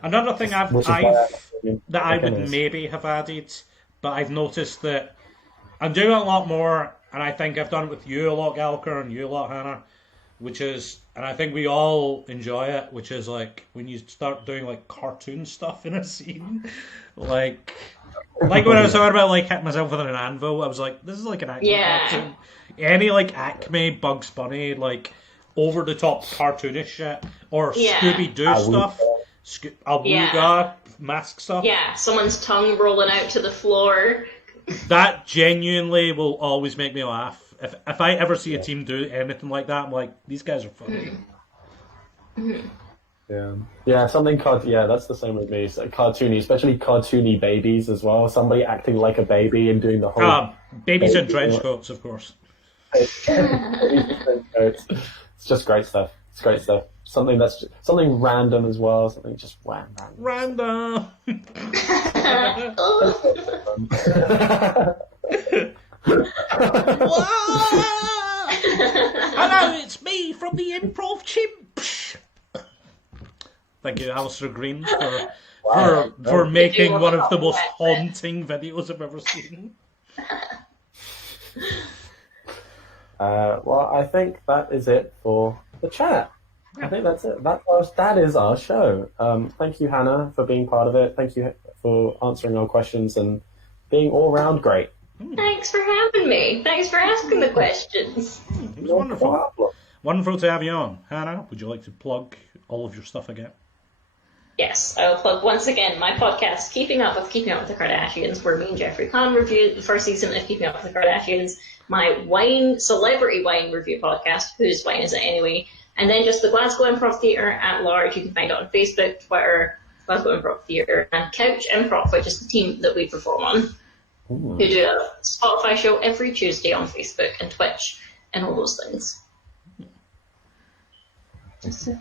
Another thing Which is why that I would McInnes. maybe have added, but I've noticed that I'm doing it a lot more, and I think I've done it with you a lot, Galker, and you a lot, Hannah, which is, and I think we all enjoy it, which is like when you start doing like cartoon stuff in a scene, like when I was talking about like hitting myself with an anvil, I was like, this is like an Acme Yeah. cartoon. Any like Acme, Bugs Bunny, like over the top cartoonish shit, or Yeah. Scooby Doo stuff, Awooga mask stuff. Yeah, someone's tongue rolling out to the floor. That genuinely will always make me laugh. If I ever see a team do anything like that, I'm like, these guys are funny. Yeah, something yeah, that's the same with me. So cartoony, especially cartoony babies as well. Somebody acting like a baby and doing the whole babies in trench coats, of course. It's just great stuff. It's great stuff. Something random as well. Something just random. Hello, it's me from the Improv Chimp. Thank you, Alistair Green, for making one of the most haunting videos I've ever seen. Well, I think that is it for the chat. I think that's it. That is our show. Thank you, Hannah, for being part of it. Thank you for answering our questions and being all round great. Thanks for having me. Thanks for asking the questions. It was wonderful. Wonderful to have you on. Hannah, would you like to plug all of your stuff again? Yes, I will plug once again my podcast, Keeping Up with the Kardashians, where me and Jeffrey Kahn reviewed the first season of Keeping Up with the Kardashians, my celebrity wine review podcast, Whose Wine Is It Anyway? And then just the Glasgow Improv Theatre at large. You can find it on Facebook, Twitter, Glasgow Improv Theatre, and Couch Improv, which is the team that we perform on. Ooh. Who do a Spotify show every Tuesday on Facebook and Twitch and all those things. That's it.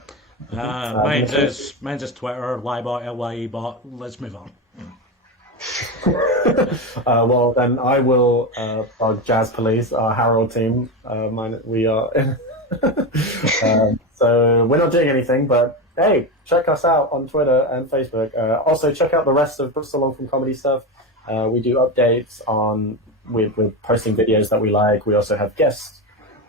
Mine's is Twitter, Liebot, LYEBot. Let's move on. Well, then I will plug Jazz Police, our Harold team. We are so we're not doing anything, but hey, check us out on Twitter and Facebook. Also, check out the rest of Bristol Long From Comedy stuff. We do updates on we're posting videos that we like. We also have guests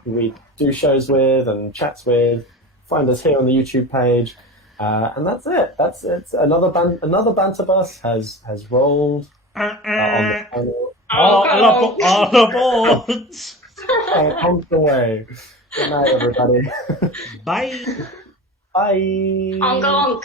who we do shows with and chats with. Find us here on the YouTube page, and that's it. That's it. Another banter bus has rolled on the panel. All aboard! On the way. Good night, everybody. Bye. Bye. Honk honk.